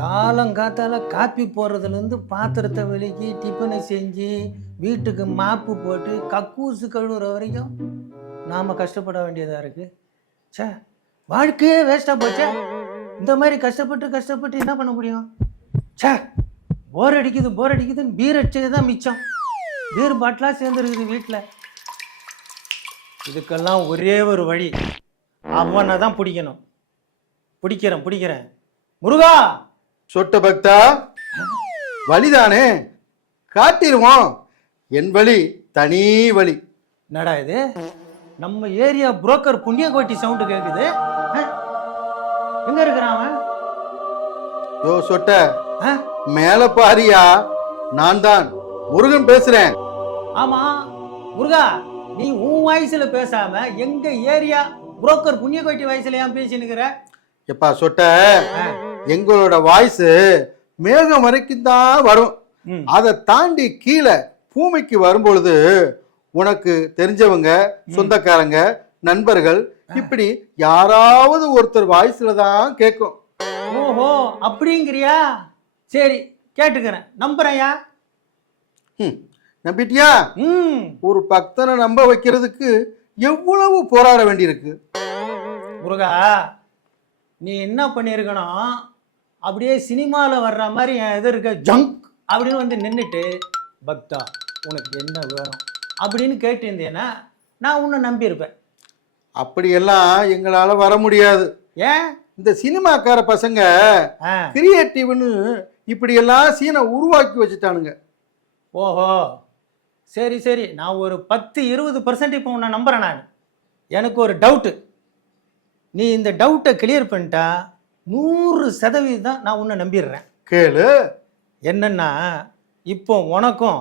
காலங்காத்தால காப்பி போடுறதுலேருந்து பாத்திரத்தை விலக்கி டிஃபனை செஞ்சு வீட்டுக்கு மாப்பு போட்டு கக்கூசு கழுவுற வரைக்கும் நாம் கஷ்டப்பட வேண்டியதாக இருக்குது. சே, வாழ்க்கையே வேஸ்ட்டாக போச்சே. இந்த மாதிரி கஷ்டப்பட்டு என்ன பண்ண முடியும்? சே, போர் அடிக்குதுன்னு பீர் அடிச்சது தான் மிச்சம். பீர் பாட்டிலாக சேர்ந்துருக்குது வீட்டில். இதுக்கெல்லாம் ஒரே ஒரு வழி, அவனை தான் பிடிக்கணும். பிடிக்கிறேன் முருகா. சொட்ட பக்தா, வழிதானே, காட்டிடுவோம். என் வழி தனி வழி. என்னடா இது, நம்ம ஏரியா புரோக்கர் புண்ணியகோட்டி சவுண்டு கேட்குது. எங்க இருக்கிறான் அவன்? யோ சொட்ட, மேல பாரியா, நான் தான் முருகன் பேசுறேன். ஆமா முருகா, நீ உன் வயசுல பேசாம எங்க ஏரியா புரோக்கர் புண்ணியகோட்டி வயசுல ஏன் பேசினுக்கிற? எப்பா சொட்ட, எங்களோட வாய்ஸ் மேகம் வரைக்கும் தான் வரும். அதை தாண்டி கீழே பூமிக்கு வரும்பொழுது உனக்கு தெரிஞ்சவங்க, சொந்தக்காரங்க, நண்பர்கள், இப்படி யாராவது ஒருத்தர் வாய்ஸ்ல தான் கேட்கும். ஓஹோ, அப்படிங்கிறியா? சரி, கேட்டுக்கிறேன், நம்புறையா? நம்பிட்டியா? ஒரு பக்தனை நம்ப வைக்கிறதுக்கு எவ்வளவு போராட வேண்டியிருக்கு. முருகா, நீ என்ன பண்ணியிருக்கணும், அப்படியே சினிமாவில் வர்ற மாதிரி என் எது இருக்க ஜங்க் அப்படின்னு வந்து நின்றுட்டு, பக்தா உனக்கு என்ன வேணும் அப்படின்னு கேட்டிருந்தேன்னா நான் உன்னை நம்பியிருப்பேன். அப்படியெல்லாம் எங்களால் வர முடியாது. ஏன்? இந்த சினிமாக்கார பசங்க கிரியேட்டிவ்னு இப்படியெல்லாம் சீனை உருவாக்கி வச்சுட்டானுங்க. ஓஹோ, சரி, நான் ஒரு 10-20% இப்போ உன்னை நம்புகிறேன். நான் எனக்கு ஒரு டவுட்டு, நீ இந்த டவுட்டை கிளியர் பண்ணிட்டா 100% நான் உன்னை நம்பிடுறேன். கேளு. என்னன்னா, இப்போ உனக்கும்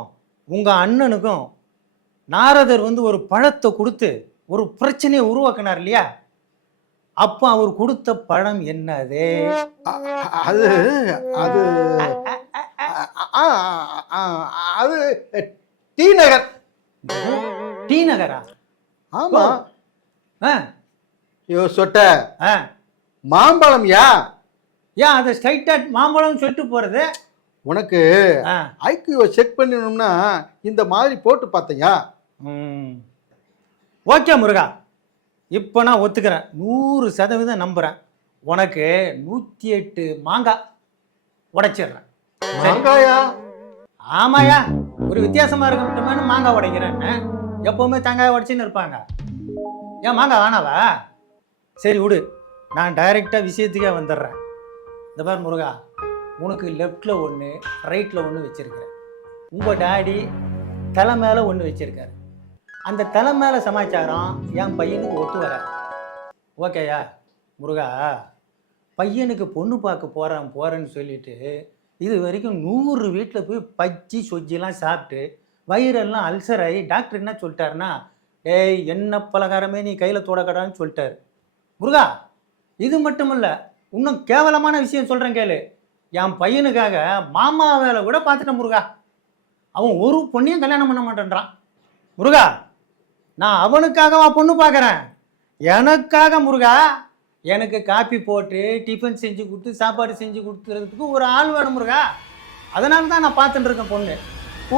உங்கள் அண்ணனுக்கும் நாரதர் வந்து ஒரு பழத்தை கொடுத்து ஒரு பிரச்சனையை உருவாக்கினார் இல்லையா? அப்போ அவர் கொடுத்த பழம் என்னது? அது அது அது டி நகர். டி நகரா? ஆமா. யோ சொட்ட, மாம்பழம். ஏன் அதை ஸ்ட்ரைட்டா மாம்பழம் சொல்லிட்டு போறது? உனக்கு ஐக்கியூ செக் பண்ணணும்னா இந்த மாதிரி போட்டு பார்த்தையா? ஓகே முருகா, இப்போ நான் ஒத்துக்கிறேன், 100% நம்புகிறேன். உனக்கு 108 மாங்காய் உடைச்சிடுறேன். மாங்காயா? ஆமாயா, ஒரு வித்தியாசமாக இருக்கட்டுமே மாங்காய் உடைக்கிறேன்னு. எப்போவுமே தேங்காய் உடைச்சின்னு இருப்பாங்க. ஏன் மாங்காய் வேணாவா? சரி விடு, நான் டைரெக்டாக விஷயத்துக்கே வந்துடுறேன். இந்த மாதிரி முருகா, உனக்கு லெஃப்டில் ஒன்று, ரைட்டில் ஒன்று வச்சுருக்கிறேன். உங்கள் டாடி தலை மேலே ஒன்று வச்சுருக்காரு. அந்த தலை மேலே சமாச்சாரம் என் பையனுக்கு ஒத்து வராது. ஓகேயா முருகா? பையனுக்கு பொண்ணு பார்க்க போகிறேன்னு சொல்லிட்டு இது வரைக்கும் 100 வீட்டில் போய் பச்சி சொஜ்ஜிலாம் சாப்பிட்டு வயிறெல்லாம் அல்சர் ஆகி டாக்டர் என்ன சொல்லிட்டாருன்னா, ஏய் எண்ணெய் பலகாரமே நீ கையில் தொடக்கடான்னு சொல்லிட்டாரு. முருகா, இது மட்டும் இல்லை, இன்னும் கேவலமான விஷயம் சொல்கிறேன் கேளு. என் பையனுக்காக மாமா வேலை கூட பார்த்துட்டேன் முருகா. அவன் ஒரு பொண்ணையும் கல்யாணம் பண்ண மாட்டேன்றான். முருகா, நான் அவனுக்காகவா பொண்ணு பார்க்குறேன்? எனக்காக முருகா. எனக்கு காப்பி போட்டு டிஃபன் செஞ்சு கொடுத்து சாப்பாடு செஞ்சு கொடுத்துறதுக்கு ஒரு ஆள் வேணும் முருகா. அதனால தான் நான் பார்த்துட்டு இருக்கேன் பொண்ணு. ஓ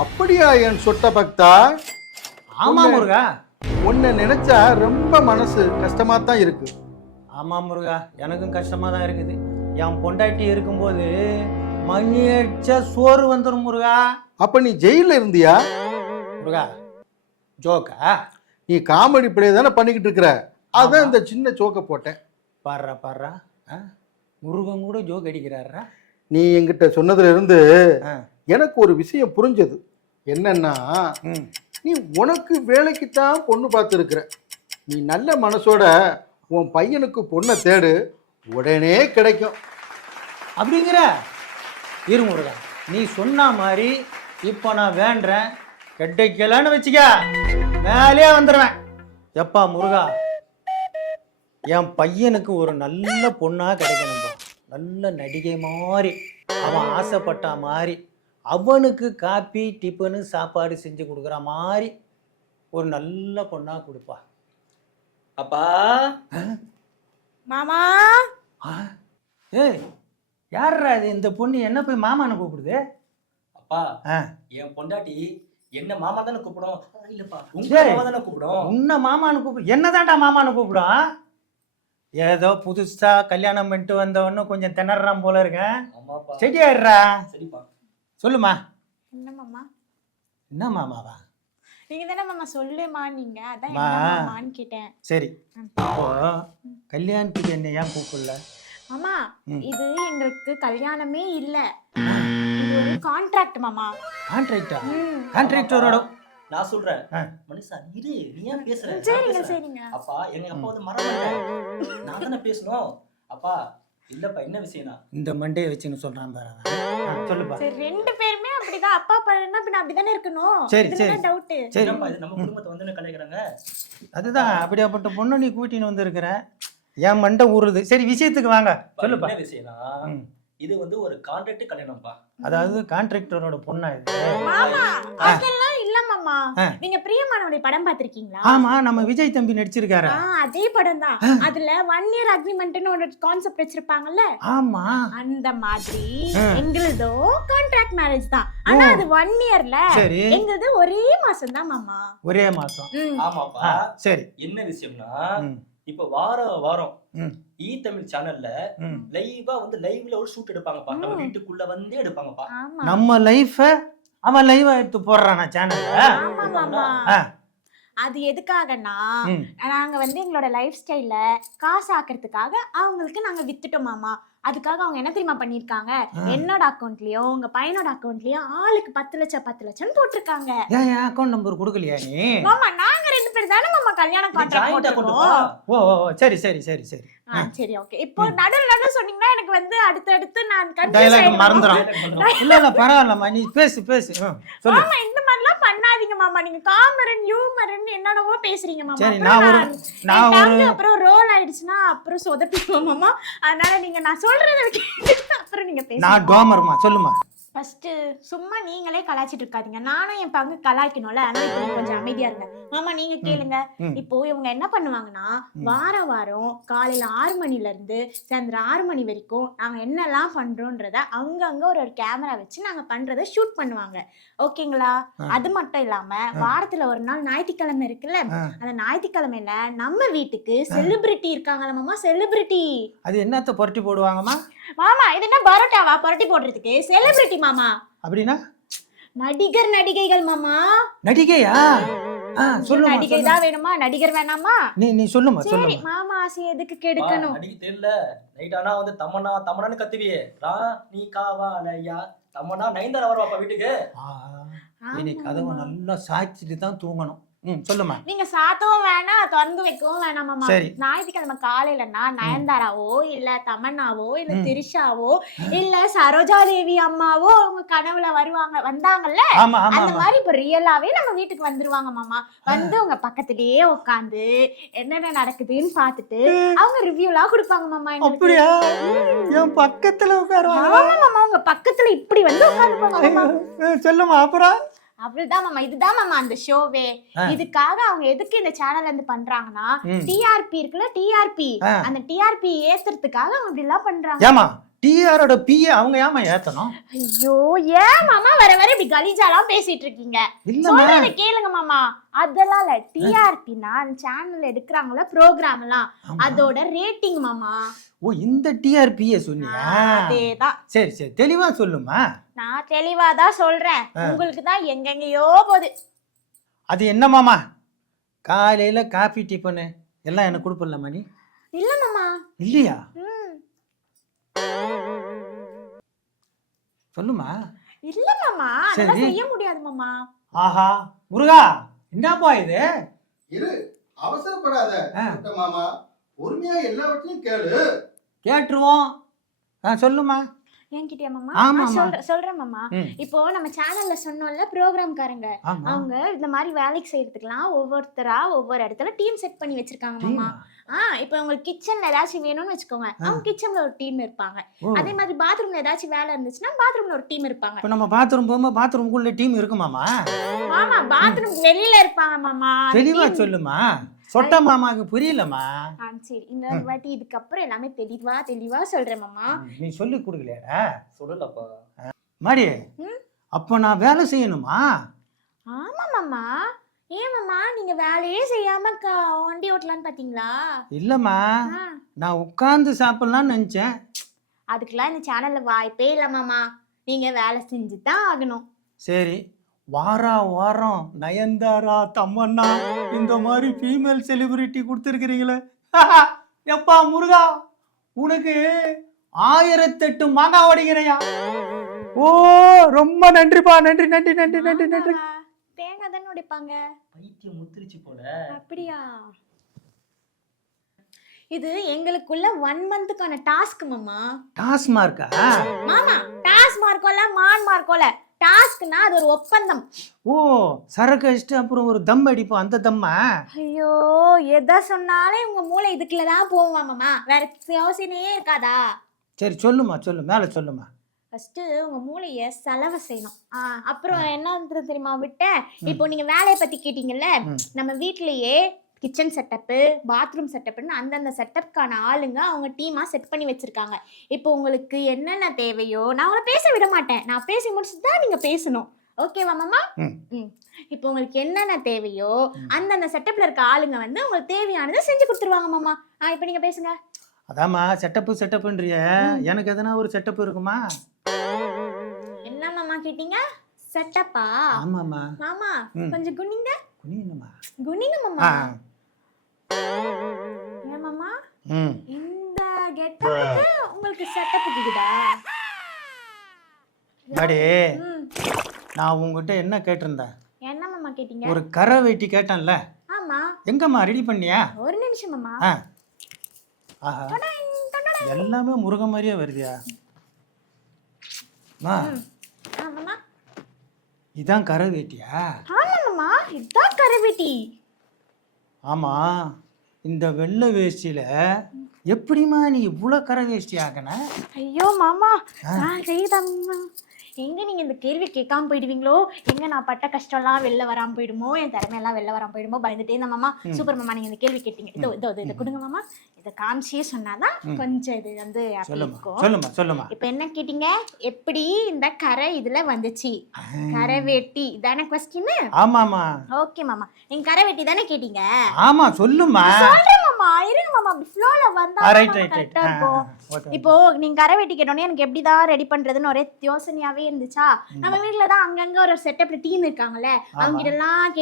அப்படியா என் சொட்ட பக்தா? ஆமாம் முருகா. உன்னை நினைச்சா ரொம்ப மனசு கஷ்டமா தான் இருக்கு. ஆமாம் முருகா, எனக்கும் கஷ்டமாக தான் இருக்குது. என் பொண்டாட்டி இருக்கும்போது மணி அடிச்சா சோறு வந்துடும் முருகா. அப்ப நீ ஜெயில இருந்தியா முருகா? ஜோக்கா? நீ காமெடி பிளே தானே பண்ணிக்கிட்டு இருக்கிற, அதான் இந்த சின்ன ஜோக்கை போட்டேன். பாடுறா முருகன் கூட ஜோக் அடிக்கிறாரா? நீ என்கிட்ட சொன்னதுல இருந்து எனக்கு ஒரு விஷயம் புரிஞ்சது. என்னன்னா, நீ உனக்கு வேலைக்குத்தான் பொண்ணு பார்த்துருக்குற. நீ நல்ல மனசோட உன் பையனுக்கு பொண்ணை தேடு, உடனே கிடைக்கும். அப்படிங்கிற? இரு முருகா, நீ சொன்ன மாதிரி இப்போ நான் வேண்டேன், கிடைக்கலன்னு வச்சுக்க மேலே வந்துடுவேன். எப்பா முருகா, என் பையனுக்கு ஒரு நல்ல பொண்ணாக கிடைக்கணும்பா. நல்ல நடிகை மாதிரி, அவன் ஆசைப்பட்ட மாதிரி, அவனுக்கு காப்பி டிஃபனு சாப்பாடு செஞ்சு கொடுக்குற மாதிரி ஒரு நல்ல பொண்ணாக கொடுப்பா. அப்பா, மாமா. ஏய் யார்ரா இது இந்த பொண்ணு என்ன போய் மாமான்னு கூப்பிடுது? அப்பா ஆ. என் பொண்டாட்டி என்ன மாமா தானே கூப்பிடும். இல்லப்பா உங்க டேய். மாமா தானே கூப்பிடும். உன்னை மாமான்னு கூப்பிடு, என்னதான்டா மாமான்னு கூப்பிடும்? ஏதோ புதுசா கல்யாணம் பண்ணிட்டு வந்தவொன்னு கொஞ்சம் திணறான் போல இருக்கேன். ஆமாப்பா சரியாடுறா. சரிப்பா. சொல்லுமா. என்ன மாமா? என்ன மாமாவா? நீங்க தானே மாமா சொல்லுமா நீங்க, அதான் மா. என்ன மாமான்னு கேட்டேன். சரி, இப்போ கல்யாணத்துக்கு என்ன ஏன் கூப்பிடல? மாமா ம். இது எங்களுக்கு கல்யாணமே இல்ல, இது ஒரு கான்ட்ராக்ட் மாமா. கான்ட்ராக்டா? ம். கான்ட்ராக்டரோட நான் சொல்றேன் ஆ. மனுஷா இரு, நீ ஏன் பேசுற? நான் சரிங்க பேசுறேன். சரிங்க. அப்பா எங்க அப்பா வந்து மறந்துட்டேன், நான் தானே பேசணும். அப்பா இல்லப்பா என்ன விஷயம்னா இந்த மண்டையை வச்சுன்னு சொல்றான் பாரு அவன். சொல்லுப்பா. சரி, ரெண்டு பேருமே அப்படிதான். அப்பா பண்ணா பின்ன அப்படிதானே இருக்கணும். சரி, சரி. டவுட். சரி, என்னப்பா இது நம்ம குடும்பத்தை வந்து கலைக்கிறாங்க. அதுதான் அப்படியாப்பட்ட பொண்ணு நீ கூட்டின்னு வந்திருக்கிற, என் மண்டை ஊறுது. சரி, விஷயத்துக்கு வாங்க. சொல்லுப்பா. என்ன விஷயம்னா ம். இது வந்து ஒரு கான்ட்ராக்ட் கல்யாணம்ப்பா. அதாவது கான்ட்ராக்டரோட பொண்ணா இது? மாமா அதெல்லாம் இல்ல மாமா. ஆ. நீங்க பிரியமானவருடைய படம் பாத்திருக்கீங்களா? ஆமா, நம்ம விஜய் தம்பி நடிச்சிருக்காரு. அதே படம் தான். அதுல 1 year அக்ரிமெண்ட்னு ஒரு கான்செப்ட் வச்சிருப்பாங்கல்ல, ஆமா. அந்த மாதிரி ஆ. எங்களுதோ கான்ட்ராக்ட் மேரேஜ் தான். ஆனா அது 1 yearல, சரி, எங்களுது ஒரே மாசம் தான் மாமா. ஒரே மாசம். ம். ஆமாப்பா. சரி. என்ன விஷயம்னா ம், இப்ப வாரம் ம், ஈ தமிழ் சேனல்ல ம். லைவா வந்து லைவ்ல ஒரு ஷூட் எடுப்பாங்கப்பா. நம்ம வீட்டுக்குள்ள வந்தே எடுப்பாங்கப்பா. ஆமா நம்ம லைஃப அவன் லைவா எடுத்து போடுறானா சேனல்ல? ஆமா மாமா. ஆ. அது எதுக்காகனா, ம். நாங்க வந்து எங்களோட லைஃப் ஸ்டைல காசு ஆக்குறதுக்காக அவங்களுக்கு நாங்க வித்துட்டோம் மாமா. அதுக்காக அவங்க என்ன தெரியுமா பண்ணிருக்காங்க, என்னோட அக்கௌண்ட்லயும் உங்க பையனோட அக்கௌண்ட்லயும் ஆளுக்கு 10 லட்சம் 10 லட்சம் போட்டிருக்காங்க. ஏன் என் அக்கௌண்ட் நம்பர் கொடுக்கலையா நீ? மாமா நாங்க 2 பேர் தானே மாமா கல்யாணம் கான்ட்ராக்ட் ஜாயிண்டா கொண்டு போட்டுருக்கோம். போ. ஓ ஓ, சரி சரி சரி சரி. சரி ஓகே. இப்போ நடுவுல சொன்னீங்கன்னா எனக்கு வந்து அடுத்து நான் கன்ஃபியூஸ் டைலாக் ஆயிடுவேன். மறந்துடும். இல்ல இல்ல பரவாயில்லம்மா, நீ பேசு பேசு. சொல்லு. மாமா இந்த மாதிரிலாம் பண்ணாதீங்க மாமா. நீங்க காமரன் ஹியூமரன் என்னென்னவோ பேசுறீங்க மாமா. சரி, அப்புறம் நான் ஒரு அப்புறம் ரோல் ஆயிடுச்சுன்னா அப்புறம் சொதப்பிடுவோம் மாமா. அதனால நீங்க நான் சொல்றத கேட்டுட்டு அப்புறம் நீங்க நான் பேசுங்க. டோமர்மா, சொல்லுமா. ஃபர்ஸ்ட் சும்மா நீங்களே கலாய்ச்சிட்டு இருக்காதீங்க, நானும் என் பங்கு கலாய்க்கணும்ல. அதனால இப்போ நீங்க கொஞ்சம் அமைதியா இருங்க மாமா. நீங்க கேளுங்க. ம். இப்போ இவங்க என்ன பண்ணுவாங்கன்னா, வாரம் காலையில 6 மணில இருந்து சாயந்தரம் 6 மணி வரைக்கும் நாங்க என்னெல்லாம் பண்றோன்றத அங்கங்க ஒரு கேமரா வச்சு நாங்க பண்றத ஷூட் பண்ணுவாங்க. ஓகேங்களா? அது மட்டும் இல்லாம வாரத்துல ஒரு நாள் ஞாயிற்றுக்கிழமை இருக்குல்ல, அந்த ஞாயிற்றுக்கிழமையில நம்ம வீட்டுக்கு செலிபிரிட்டி இருக்காங்கல்ல மாமா, செலிபிரிட்டி. அது என்னத்த புரட்டி போடுவாங்கம்மா? மாமா இது என்ன பரோட்டாவா புரட்டி போடுறதுக்கு? செலிபிரிட்டி மாமா, அப்படின்னா நடிகர் நடிகைகள் மாமா. நடிகையா? சொல்லுமா நடிகை சொல்லு. தான் வேணுமா, நடிகர் வேணாமா? நீ சொல்லுமா சரி சொல்லுமா. மாமா ஆசை எதுக்கு கெடுக்கணும்? அடிக்க தெரியல. நைட் ஆனா வந்து தமன்னா தமன்னான்னு கத்துவியே. நீ காவாலையா தமன்னா நைந்தர வருவாப்பா வீட்டுக்கு. இன்னைக்கு கதவை நல்லா சாய்ச்சிட்டு தான் தூங்கணும். சொல்லுமா. நீங்க சாத்தவும் வேணாம் திறந்து வைக்கவும் வேணாம் மாமா. சரி. ஞாயிற்றுக்கிழமை காலையிலன்னா நயன்தாராவோ இல்ல தமன்னாவோ இல்ல திரிஷாவோ இல்ல சரோஜா தேவி அம்மாவோ அவங்க கனவுல வந்தாங்கல்ல, ஆமா ஆமா அந்த ஆமா. மாதிரி இப்ப ரியலாவே நம்ம வீட்டுக்கு வந்துருவாங்க மாமா. வந்து உங்க பக்கத்துலயே உட்காந்து என்னென்ன நடக்குதுன்னு பாத்துட்டு அவங்க ரிவ்யூலாம் கொடுப்பாங்க மாமா எங்களுக்கு. அப்படியா? என் பக்கத்துல உட்காருவாங்க. ஆமா மாமா, உங்க பக்கத்துல இப்படி வந்து உட்காந்துப்பாங்க மாமா. சொல்லுமா அப்புறம். அப்படிதான் மாமா, இதுதான் மாமா அந்த ஷோவே. இதுக்காக அவங்க எதுக்கு இந்த சேனல்ல இருந்து பண்றாங்கன்னா, டிஆர்பி இருக்குல்ல, டிஆர்பி, அந்த டிஆர்பி ஏத்துறதுக்காக அவங்க இப்படி எல்லாம் பண்றாங்க. ஏமா டிஆரோட பிஏ அவங்க ஏமா ஏத்தணும்? ஐயோ ஏன் மாமா வர வர இப்படி கலீஜாலாம் பேசிட்டு இருக்கீங்க? இல்லம்மா, சொல்றத கேளுங்க மாமா. அதெல்லாம் இல்ல, டிஆர்பினா அந்த சேனல்ல எடுக்கறாங்கல ப்ரோகிராம் எல்லாம், அதோட ரேட்டிங் மாமா. ஓ இந்த டிஆர்பிஏ சொன்னியா? அதேதான். சரி சரி, தெளிவா சொல்லுமா. நான் தெளிவாதான் சொல்றேன், உங்களுக்கு தான் எங்கெங்கயோ போகுது. அது என்னமாமா, காலையில காஃபி டிஃபனு எல்லாம் எனக்கு கொடுப்படலாமா நீ? இல்ல மாமா. இல்லையா? சொல்லுமா. இல்ல மாமா, அதெல்லாம் செய்ய முடியாது மாமா. ஆஹா முருகா, என்னப்பா இது? இரு, அவசரப்படாத மாமா, பொறுமையா எல்லாவற்றையும் கேளு. கேட்டுருவோம். சொல்லுமா. என்கிட்டயா மாமா? ஆமா, சொல்றேன் மாமா. இப்போ நம்ம சேனல்ல சொன்னோம்ல ப்ரோகிராம்காரங்க, அவங்க இந்த மாதிரி வேலைக்கு செய்யறதுக்குலாம் ஒவ்வொருத்தரா ஒவ்வொரு இடத்துல டீம் செட் பண்ணி வச்சிருக்காங்க மாமா. இப்போ உங்களுக்கு கிச்சன்ல ஏதாச்சும் வேணும்னு வச்சுக்கோங்க, அவங்க கிச்சன்ல ஒரு டீம் இருப்பாங்க. அதே மாதிரி பாத்ரூம்ல ஏதாச்சும் வேலை இருந்துச்சுன்னா பாத்ரூம்ல ஒரு டீம் இருப்பாங்க. இப்போ நம்ம பாத்ரூம் போகும்போது பாத்ரூம்குள்ள டீம் இருக்குமாமா? மாமா பாத்ரூம் வெளியில இருப்பாங்க மாமா. தெளிவா சொல்லுமா. சொட்ட மாமாவுக்கு புரியலம்மா. சரி இன்னொரு வாட்டி இதுக்கப்புறம் எல்லாமே தெளிவா தெளிவா சொல்றேன் மாமா. நீ சொல்லி கொடுக்கலையாடா? சொல்லலப்பா. மாடி, ம். அப்போ நான் வேலை செய்யணுமா? ஆமா மாமா. ஏன் மாமா நீங்க வேலையே செய்யாம வண்டி ஓட்டலான்னு பாத்தீங்களா? இல்லம்மா, ஆ, நான் உட்கார்ந்து சாப்பிடலாம்னு நினைச்சேன். அதுக்கெல்லாம் இந்த சேனல்ல வாய்ப்பே இல்ல மாமா. நீங்க வேலை செஞ்சு தான் ஆகணும். சரி, வாரம் நயன்தாரா, தமன்னா இந்த மாதிரி ஃபீமேல் செலிபிரிட்டி கொடுத்துருக்கிறீங்களே. எப்பா முருகா, உனக்கு 1008 மாங்காய் உடைக்கிறையா? ஓ, ரொம்ப நன்றிப்பா. நன்றி நன்றி நன்றி நன்றி நன்றி. ஆமாவா? தேங்காய் தானே உடைப்பாங்க. பைத்தியம் முத்திருச்சு போல. அப்படியா? இது எங்களுக்குள்ள 1 மந்த்துக்கான டாஸ்க் மாமா. டாஸ்மார்க்கா? மாமா டாஸ்க் மார்க்கோல மான் மார்க்கோல டாஸ்க்னா அது ஒரு ஒப்பந்தம். ஓ, சரக்கு அடிச்சுட்டு அப்புறம் ஒரு தம் அடிப்போம், அந்த தம்மா? ஐயோ எதை சொன்னாலும் உங்க மூளை இதுக்குள்ள தான் போவா மாமா. வேற யோசனையே இருக்காதா? சரி சொல்லுமா, சொல்லு, மேலே சொல்லுமா. ஃபர்ஸ்ட் உங்க மூளைய செலவு செய்யணும். அப்புறம் என்ன தெரியுமா விட்டேன். இப்போ நீங்க வேலையை பத்தி கேட்டீங்கல்ல, நம்ம வீட்லயே கிச்சன் செட்டப்பு, பாத்ரூம் செட்டப்னு அந்தந்த செட்டப்கான ஆளுங்க அவங்க டீமா செட் பண்ணி வச்சிருக்காங்க. இப்போ உங்களுக்கு என்னென்ன தேவையோ நான் உங்களை பேச விட மாட்டேன். நான் பேசி முடிச்சுட்டு தான் நீங்க பேசணும். ஓகேவா மாமா? இப்போ உங்களுக்கு என்னென்ன தேவையோ அந்தந்த செட்டப்ல இருக்க ஆளுங்க வந்து உங்களுக்கு தேவையானதை செஞ்சு கொடுத்துருவாங்க மாமா. இப்போ நீங்க பேசுங்க. அதாம்மா, செட்டப்புன்றிய, எனக்கு எதனா ஒரு செட்டப் இருக்குமா? என்ன மாமா கேட்டீங்க? செட்டப்பா? ஆமாம்மா. மாமா கொஞ்சம் குனிங்க. குனியணுமா? குனிங்க மாமா. ஏன் மாமா இந்த கெட்டப்புக்கு உங்களுக்கு செட்டப் இருக்குதா? டாடி, நான் உங்ககிட்ட என்ன கேட்டிருந்தேன்? என்ன மாமா கேட்டீங்க? ஒரு கரை வெட்டி கேட்டேன்ல, ஆமா. எங்கம்மா ரெடி பண்ணியா? ஒரு நிமிஷம் மாமா. ஆஹா, எல்லாமே முருகன் மாதிரியே வருதியா? மாமா இதான் கரை வெட்டியா? ஆமா மாமா, இதான் கரைவெட்டி. ஆமா, இந்த வெள்ளை வேஷ்டியில எப்படிமா நீ இவ்வளவு கரை வேஷ்டி ஆகன? ஐயோ மாமா, நான் செய்தேன். எங்க நீங்க இந்த கேள்வி கேட்காம போயிடுவீங்களோ, எங்க நான் பட்ட கஷ்டம்லாம் வெளில வராம போயிடுமோ, என் திறமையெல்லாம் வெளில வராம போயிடுமோ பயந்துட்டே இருந்தேன் மாமா. சூப்பர் மாமா, நீங்க இந்த கேள்வி கேட்டீங்க. இதை கொடுங்க மாமா. இதை காமிச்சியே சொன்னாதான் கொஞ்சம் இது வந்து அப்படி இருக்கும். சொல்லுமா. இப்ப என்ன கேட்டீங்க? எப்படி இந்த கரை இதுல வந்துச்சு? கரை வெட்டி தானே கொஸ்டின்? ஆமாமா. ஓகே மாமா, நீங்க கரை வெட்டி தானே கேட்டீங்க? ஆமா, சொல்லுமா. சொல்றேன் மாமா, இருங்க மாமா. அப்படி ஃப்ளோல வந்தா கரெக்ட்டா இருக்கும். இப்போ நீங்க கரை வெட்டி கேட்டோனே எனக்கு எப்படிதான் ரெடி பண்றதுன்னு ஒரே யோசனையாவே இருந்துச்சா. நம்ம வீட்டுல தான் அங்கங்க ஒரு செட்டப்ல டீம் இருக்காங்கல்ல, அவங்க கிட்ட எல்லாம்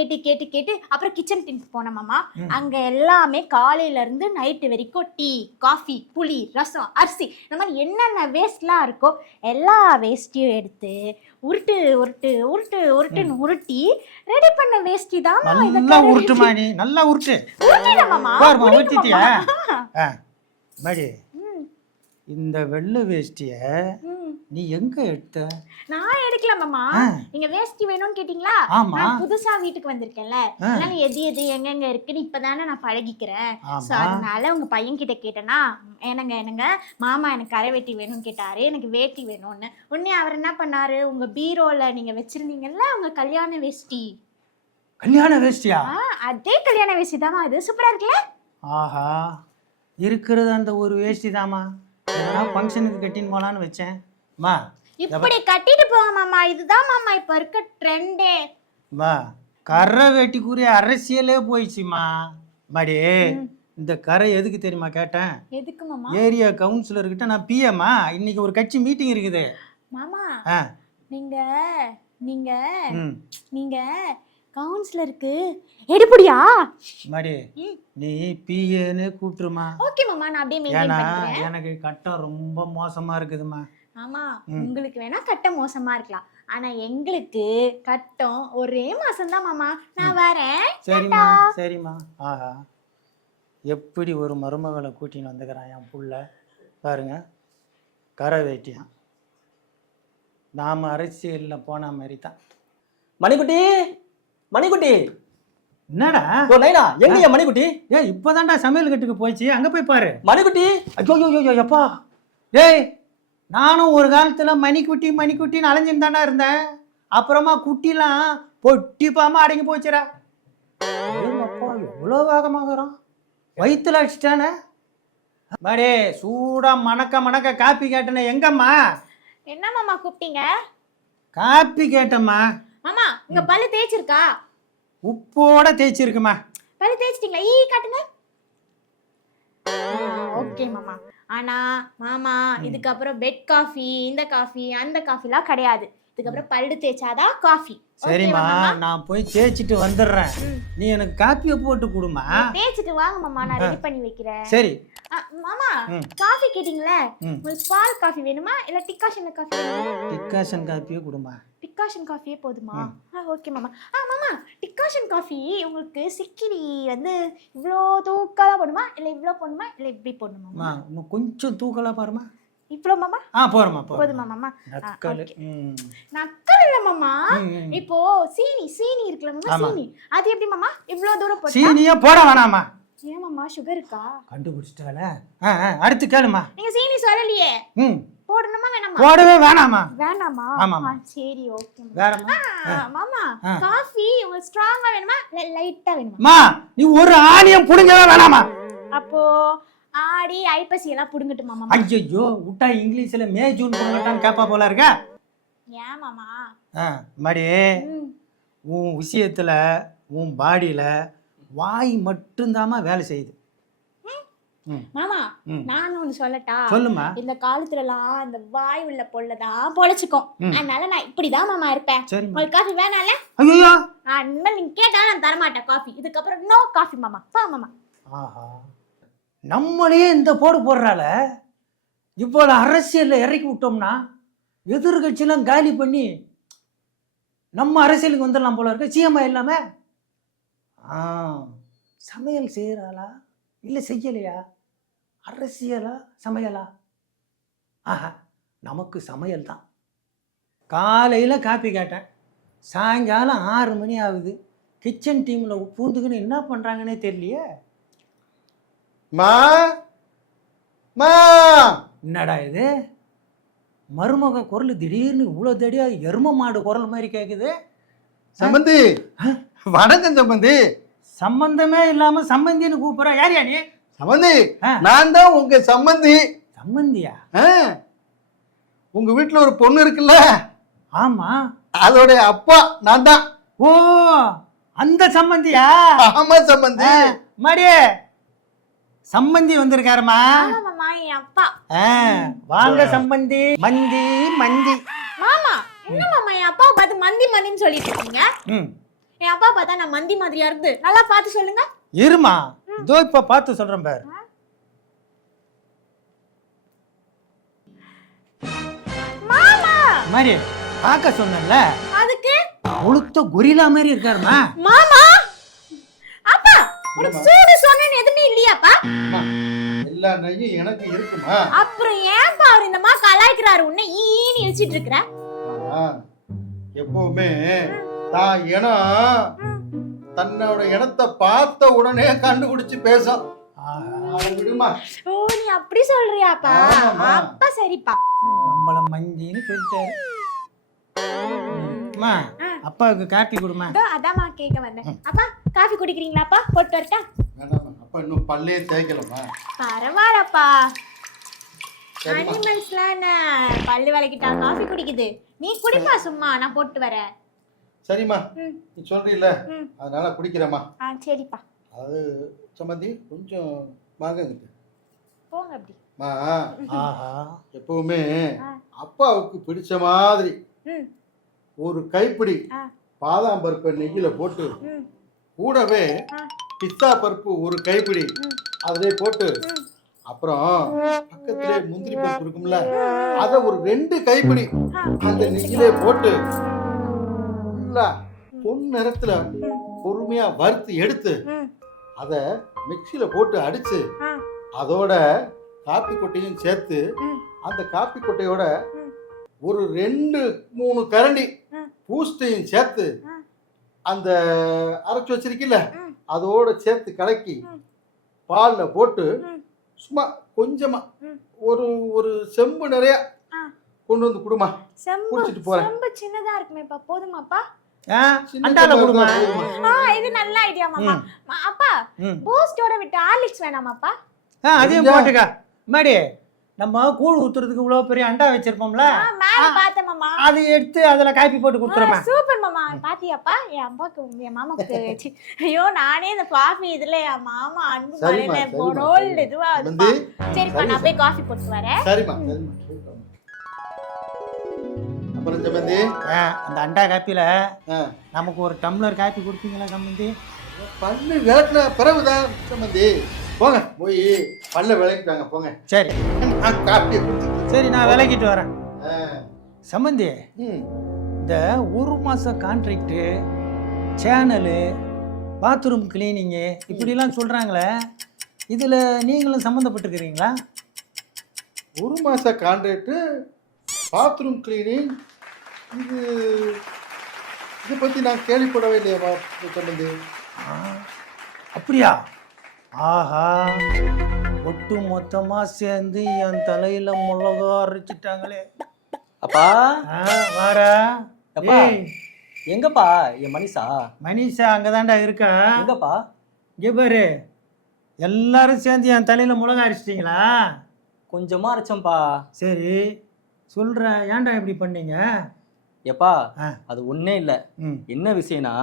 கேட்டு அப்புறம் கிச்சன் டீம்க்கு போன மாமா. அங்க எல்லாமே காலையில இருந்து நைட்டு வரைக்கும் டீ, காஃபி, புளி, ரசம், அரிசி, இந்த மாதிரி என்னென்ன வேஸ்ட்லாம் இருக்கோ எல்லா வேஸ்ட்டையும் எடுத்து உருட்டுன்னு உருட்டி ரெடி பண்ண வேஸ்டி தான். நல்லா உருட்டுமா, நீ நல்லா உருட்டு. உருட்டிட்டியா? மாடி, இந்த வெள்ளை வேஷ்டிய நீ எங்க எடுத்த? நான் எடுக்கல மாமா. நீங்க வேஷ்டி வேணும்னு கேட்டீங்களா? நான் புதுசா வீட்டுக்கு வந்திருக்கேன்ல, அதனால எது எங்க இருக்குன்னு இப்பதானே நான் பழகிக்கிறேன். சோ அதனால உங்க பையன் கிட்ட கேட்டேன்னா, என்னங்க மாமா எனக்கு கரை வெட்டி வேணும்னு கேட்டாரு, எனக்கு வேட்டி வேணும்னு. உடனே அவர் என்ன பண்ணாரு, உங்க பீரோல நீங்க வச்சிருந்தீங்கல்ல உங்க கல்யாண வேஷ்டி. கல்யாண வேஷ்டியா? அதே கல்யாண வேஷ்டி தாமா. இது சூப்பரா இருக்குல்ல? ஆஹா, இருக்கிறது அந்த ஒரு வேஷ்டி தாமா. ஃபங்க்ஷனுக்கு கட்டின்னு போலான்னு வச்சேன். மா, இப்படி கட்டிட்டு போங்க மாமா. இதுதான் மாமா இப்ப இருக்க ட்ரெண்டே. மா, கரை வெட்டிக்குரிய அரசியலே போயிடுச்சுமா. மாடி, இந்த கரை எதுக்கு தெரியுமா கேட்டேன்? எதுக்கு மாமா? ஏரியா கவுன்சிலர் கிட்ட நான் பிஎம்மா, இன்னைக்கு ஒரு கட்சி மீட்டிங் இருக்குது மாமா. நீங்க நீங்க நீங்க கவுன்சிலருக்கு எடுபடியா? மாடி, நீ பிஏன்னு கூப்பிட்டுருமா. ஓகே மாமா, நான் அப்படியே மெயின்டைன் பண்றேன். எனக்கு கட்டம் ரொம்ப மோசமா இருக்குதுமா. ஆமா, உங்களுக்கு வேணா கட்டம் மோசமா இருக்கலாம், ஆனா எங்களுக்கு கட்டம் ஒரே மாசம் தான் மாமா. நான் வரேன். சரிம்மா. ஆஹா, எப்படி ஒரு மருமகளை கூட்டின்னு வந்துக்கிறான் என் புள்ள பாருங்க. கரை வேட்டியான். நாம அரசியல்ல போன மாதிரி தான். மணிக்குட்டி, என்னடா நைனா எங்க மணிக்குட்டி? இப்பதான்டா சமையல் கட்டுக்கு போயிடுச்சு, அங்க போய் பாரு. மணிக்குட்டி, ஐயோ எப்பா, டேய், நானும் ஒரு காலத்துல மணிக்குட்டின்னு அலைஞ்சுன்னு தானே இருந்தேன். அப்புறமா குட்டிலாம் பொட்டி பாமா அடங்கி போச்சுடா. அப்பா, எவ்வளோ வேகமாகறான், வயிற்றுல அடிச்சிட்டானே. மாடே சூடா மணக்க மணக்க காப்பி கேட்டனே, எங்கம்மா? என்ன மாமா கூப்பிட்டீங்க? காப்பி கேட்டம்மா. மாமா உங்க பல்லு தேய்ச்சிருக்கா? உப்போட தேய்ச்சிருக்குமா. பல்லு தேய்ச்சிட்டீங்களா? காட்டுங்க. ஓகே மாமா. ஆனா மாமா இதுக்கப்புறம் பெட் காஃபி, இந்த காஃபி, அந்த காஃபிலாம் கிடையாது. இதுக்கப்புறம் பல்லு தேய்ச்சாதான் காஃபி. சரிம்மா, நான் போய் தேய்ச்சிட்டு வந்துடுறேன். நீ எனக்கு காப்பியை போட்டு கொடுமா. தேய்ச்சிட்டு வாங்க மாமா, நான் ரெடி பண்ணி வைக்கிறேன். சரி மாமா, காஃபி கேட்டீங்களே, உங்களுக்கு பால் காஃபி வேணுமா இல்ல டிகாஷன் காஃபி வேணுமா? டிகாஷன் காப்பியே கொடுமா. டிகாஷன் காஃபியே போதுமா? ஓகே மாமா. மாமா, டிகாஷன் காஃபி உங்களுக்கு சிக்கிரி வந்து இவ்வளோ தூக்கலா போடுமா இல்ல இவ்வளோ போடணுமா இல்ல இப்படி போடணுமா? இன்னும் கொஞ்சம் தூக்கலா பாருமா. இவ்வளோ மாமா? போறமா போதுமா மாமா? நக்கல். நக்கல் இல்ல மாமா. இப்போ சீனி இருக்குல்ல மாமா, சீனி அது எப்படி மாமா இவ்வளோ தூரம் போட்டா? சீனியே போட வேணாமா. ஏன் மாமா, சுகர் இருக்கா? கண்டுபிடிச்சிட்டால. அடுத்து கேளுமா. நீங்க சீனி சொல்லலையே. போடணுமா வேணாமா? போடவே வேணாமா. வேணாமா? ஆமாமா. சரி ஓகே. வேறமா? மாமா, காஃபி உங்களுக்கு ஸ்ட்ராங்கா வேணுமா இல்ல லைட்டா வேணுமா? மா, நீ ஒரு ஆணியம் புடுங்கவே வேணாமா. அப்போ ஆடி ஐப்பசி எல்லாம் புடுங்கட்டுமா மாமா? ஐயோ, விட்டா இங்கிலீஷ்ல மே ஜூன் புடுங்கட்டான்னு கேப்பா போல இருக்க. ஏன் மாமா? மாடி, உன் விஷயத்துல உன் பாடியில வாய் மட்டும்தாமா வேலை செய்யுது. மாமா, நான் ஒண்ணு சொல்லட்டா? சொல்லுமா. இந்த காலத்துல எல்லாம் இந்த வாய் உள்ள பொல்லதான் பொழைச்சுக்கும். அதனால நான் இப்படிதான் மாமா இருப்பேன். உங்களுக்கு காஃபி வேணால? ஐயோ, நீங்க கேட்டா நான் தரமாட்டேன் காஃபி. இதுக்கப்புறம் நோ காஃபி மாமா. வா மாமா. ஆஹா, நம்மளே இந்த போடு போடுறால. இவ்வளவு அரசியல்ல இறக்கி விட்டோம்னா எதிர்கட்சியெல்லாம் காலி பண்ணி நம்ம அரசியலுக்கு வந்துடலாம் போல இருக்க. சிஎம்ஐ இல்லாம சமையல் செய்யறாளா இல்ல செய்யலையா? அரசியலா சமையலா? ஆஹா, நமக்கு சமையல் தான். காலையில காப்பி கேட்டேன், சாயங்காலம் 6 மணி ஆகுது. கிச்சன் டீம்ல பூந்துக்குன்னு என்ன பண்றாங்கன்னே தெரியலையே. மா மா, என்னடா இது, மருமக குரல் திடீர்னு இவ்வளவு தடியா எரும மாடு குரல் மாதிரி கேக்குது. சம்பந்தி, வணக்கம் சம்பந்தி. சம்பந்தமே இல்லாம சம்பந்தின்னு கூப்பிடுற. யார் யா நீ? சம்பந்தி, நான் தான் உங்க சம்பந்தி. சம்பந்தியா? உங்க வீட்டுல ஒரு பொண்ணு இருக்குல்ல? ஆமா, அதோட அப்பா நான் தான். ஓ, அந்த சம்பந்தியா? ஆமா சம்பந்தி. மாடியே, சம்பந்தி வந்திருக்காருமா. மாமா, என் அப்பா. வாங்க சம்பந்தி. மந்தி மந்தி. மாமா, என்ன மாமா என் அப்பா பார்த்து மந்தி மந்தின்னு சொல்லிட்டு இருக்கீங்க? என் அப்பா பார்த்தா நான் மந்தி மாதிரியா இருந்து நல்லா பார்த்து சொல்லுங்க. இருமா, இதோ இப்ப பார்த்து சொல்றேன் பாரு. மாமா மாதிரி பார்க்க சொன்னேன்ல, அதுக்கு உளுத்த கொரில்லா மாதிரி இருக்காருமா. மாமா, அப்பா உனக்கு சூடு சொன்னேன்னு எதுவுமே இல்லையாப்பா? எல்லா நெய்யும் எனக்கு இருக்குமா? அப்புறம் ஏன்பா அவர் இந்த மாதிரி கலாய்க்கிறாரு? உன்னை ஈனி வச்சிட்டு இருக்கிற. எப்பவுமே தான் இனம் தன்னோட இனத்தை பார்த்த உடனே கண்டுபிடிச்சு பேசும். விடுமா. ஓ, நீ அப்படி சொல்றியாப்பா? அப்பா சரிப்பா. நம்மள மஞ்சின்னு சொல்லிட்டாரு. அம்மா, அப்பாவுக்கு காப்பி கொடுமா. அதாம்மா கேட்க வந்தேன். அப்பா காஃபி குடிக்கிறீங்களாப்பா? போட்டு வரட்டா? அப்பா இன்னும் பல்லே தேய்க்கலமா. பரவாயில்லப்பா, அனிமல்ஸ்லாம் என்ன பல்லு விளக்கிட்டா காஃபி குடிக்குது. நீ குடிப்பா, சும்மா நான் போட்டு வரேன். சரிம்மா, நீ சொல்றீல்ல, அதனால குடிக்கிறேம்மா. சரிப்பா. அது சம்பந்தி கொஞ்சம் வாங்க போங்க அப்படி. எப்பவுமே அப்பாவுக்கு பிடிச்ச மாதிரி ஒரு கைப்பிடி பாதாம் பருப்பை நெய்யில போட்டு, கூடவே பிஸ்தா பருப்பு ஒரு கைப்பிடி அதிலே போட்டு, அப்புறம் பக்கத்திலே முந்திரி பருப்பு இருக்கும்ல, அத ஒரு 2 கைப்பிடி அந்த நெய்யிலே போட்டு பொன் நிறத்துல பொறுமையா வறுத்து எடுத்து அத மிக்சியில போட்டு அடிச்சு, அதோட காப்பி கொட்டையும் சேர்த்து, அந்த காப்பி கொட்டையோட ஒரு 2-3 கரண்டி பூஸ்டையும் சேர்த்து, அந்த அரைச்சு வச்சிருக்கீல்ல அதோட சேர்த்து கலக்கி பால்ல போட்டு சும்மா கொஞ்சமா ஒரு செம்பு நிறைய கொண்டு வந்து குடுமா. குடிச்சிட்டு போறேன். செம்பு சின்னதா இருக்குமேப்பா, போதுமாப்பா? சின்ன அண்டால டம்ளர் கொடுமா. தான் போதுமா? இது நல்ல ஐடியா மாமா. அப்பா ம். பூஸ்டோட விட்டு ஹார்லிக்ஸ் வேணாமாப்பா? அதையும் கொஞ்சம். போட்டுக்கா. மாடி நம்ம கூழ் ஊத்துறதுக்கு இவ்வளோ பெரிய அண்டா வச்சிருப்போம்ல, மேல பார்த்தேன் மாமா. அது எடுத்து அதில் காப்பி போட்டு கொடுத்துருமா. சூப்பர் மாமா. பாத்தியாப்பா என் அம்மாக்கு என் மாமாக்கு ஐயோ நானே இந்த காஃபி இதுல என் மாமா அன்பு சரிம்மா, மழையில சரிம்மா, போனோல் சரிம்மா. இதுவா வந்து, சரிப்பா நான் போய் காஃபி போட்டு வரேன். சரிம்மா சரிம்மா. அப்புறம் சம்பந்தி அந்த அண்டா காப்பியில் ஆ, நமக்கு ஒரு டம்ளர் காப்பி கொடுப்பீங்களா சம்பந்தி? பல்லு விளக்குன பிறகுதான் சம்பந்தி. போங்க போய் பல்ல விளக்கிட்டாங்க போங்க. சரி நான் காப்பியை கொடுத்து சரி, நான் விலகிட்டு வரேன். சம்பந்தி, இந்த 1 மாதம் கான்ட்ராக்டு, சேனலு, பாத்ரூம் கிளீனிங்கு இப்படிலாம் சொல்கிறாங்களே, இதில் நீங்களும் சம்மந்தப்பட்டிருக்கிறீங்களா? 1 மாச கான்ட்ராக்ட், பாத்ரூம் கிளீனிங், இது இதை பற்றி நான் கேள்விப்படவே இல்லையா சம்பந்தி. அப்படியா? ஆஹா, ஒட்டு மொத்தமாக சேர்ந்து என் தலையில் மிளகா அரைச்சிட்டாங்களே. அப்பா வாடா. அப்பா. ஏய், எங்கப்பா என் மனிஷா? மனிஷா அங்கதான்டா இருக்கா. எங்கப்பா? இங்க பாரு, எல்லாரும் சேர்ந்து என் தலையில மிளகா அரைச்சிட்டீங்களா? கொஞ்சமா அரைச்சோம்ப்பா. சரி சொல்றேன், ஏன்டா இப்படி பண்ணீங்க? எப்பா ஆ. அது ஒண்ணே இல்ல. ம். என்ன விஷயம்னா,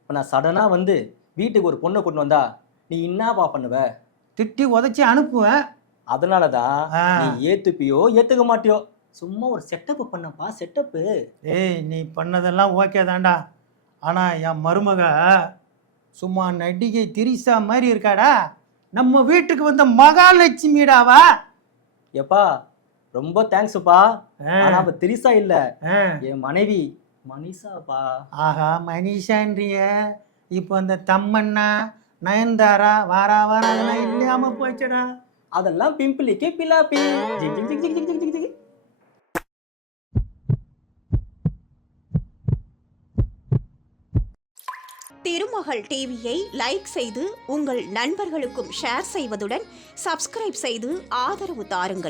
இப்ப நான் சடனா வந்து வீட்டுக்கு ஒரு பொண்ணை கொண்டு வந்தா நீ என்னப்பா பண்ணுவ? திட்டி உதைச்சி அனுப்புவேன். அதனாலதான் ஆ. நீ ஏத்துப்பியோ ஏத்துக்க மாட்டியோ, சும்மா ஒரு செட்டப் பண்ணப்பா, செட்டப்பு. ஏய், நீ பண்ணதெல்லாம் ஓகே தான்டா, ஆனா என் மருமக சும்மா நடிகை திரிசா மாதிரி இருக்காடா. நம்ம வீட்டுக்கு வந்த மகாலட்சுமிடாவா. எப்பா ரொம்ப தேங்க்ஸ்ப்பா. ஆ. ஆனா அவ திரிசா இல்ல, ஆ. என் மனைவி மனிஷாப்பா. ஆஹா, மனிஷான்றிய. இப்போ அந்த தம்மண்ணா, நயன்தாரா, வாரா வாரா அதெல்லாம் இல்லாம போச்சுடா. அதெல்லாம் பிம்பிளிக்கு பிலாப்பி. ஜிக் ஜிக் ஜிக் ஜிக் ஜிக் ஜிக் ஜிக் ஜிக். திருமகள் டிவியை லைக் செய்து உங்கள் நண்பர்களுக்கும் ஷேர் செய்வதுடன் சப்ஸ்கிரைப் செய்து ஆதரவு தாருங்கள்.